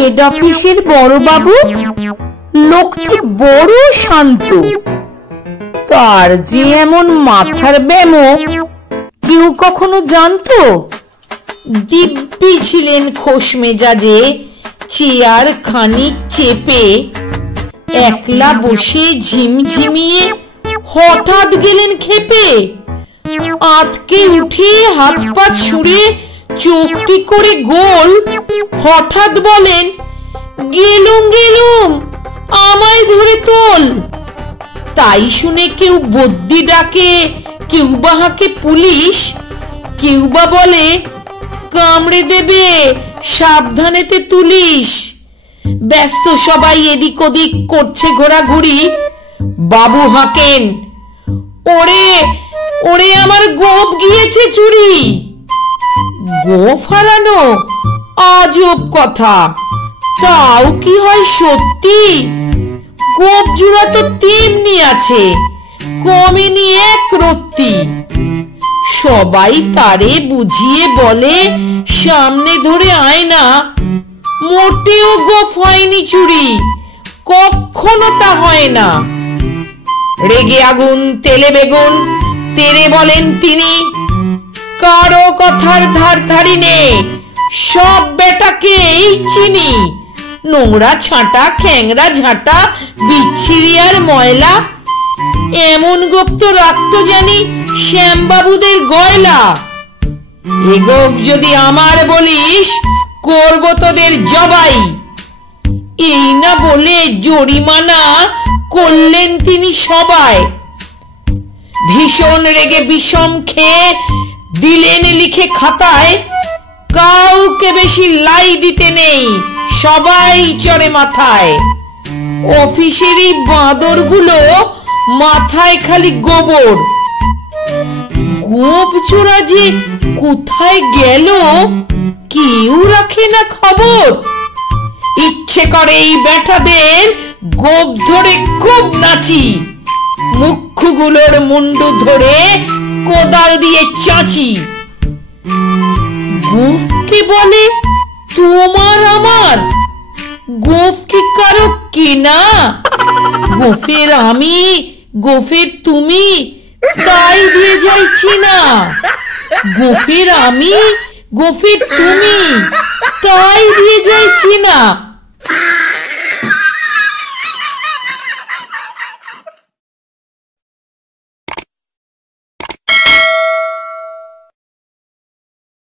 Head অফিসের বড়বাবু লোকটি বড় শান্ত, তার যে এমন মাথার ব্যামো কেউ কখনো জানতো? দিব্যি ছিলেন খোশ মেজাজে, চেয়ার খানিক চেপে একলা বসে ঝিমঝিমিয়ে হঠাৎ গেলেন খেপে। আতকে উঠে হাত পা ছুঁড়ে চোখটি করে গোল, হঠাৎ বলেন, গেলুম গেলুম, আমায় ধরে তোল। তাই শুনে কেউ বদ্যি ডাকে, কেউ বা হাঁকে পুলিশ, কেউ বা বলে কামড়ে দেবে, সাবধানেতে তুলিস। ব্যস্ত সবাই এদিক ওদিক করছে ঘোরাঘুরি। বাবু হাঁকেন, ওরে ওরে আমার গোপ গিয়েছে চুরি। গোপ হারানো আজব কথা, তাও কি হয় সত্যি? গোপ জোড়া তো তেমনি আছে, কমেনি এক রত্তি। সবাই তারে বুঝিয়ে বলে সামনে ধরে আয় না, মোটেও গোপ হয়নি চুরি, কখনো তা হয় না। রেগে আগুন তেলে বেগুন তেরে বলেন তিনি, কারো কথার ধার ধারি নে, সব বেটাকেই চিনি। নোংরা ছাঁটা, খ্যাংরা ঝাঁটা, বিচ্ছিরি আর ময়লা, এমন গোপ তো রাখতো জানি শ্যামবাবুদের গয়লা। এ গোপ যদি আমার বলিস, করব তোদের জবাই। এই না বলে জরিমানা করলেন তিনি সবাই। ভীষণ রেগে বিষম খেয়ে দিলেন লিখে খাতায়, কাউকে বেশি লাই দিতে নেই, সবাই চড়ে মাথায়। অফিসেরই বাঁদর গুলো মাথায় খালি গোবর। গোপ চোরা যে কোথায় গেল কেউ রাখে না খবর। ইচ্ছে করে এই বেটাদের গোপ ধরে খুব নাচি, মুখ্যগুলোর মুন্ডু ধরে কোদাল দিয়ে চাঁচি। গোফকে বলে তোমার আমার, গোফ কি কারো কেনা? গোফের আমি, গোফের তুমি, তাই দিয়ে যাইছি না। গোফের আমি, গোফের তুমি, তাই দিয়ে যাইছি না।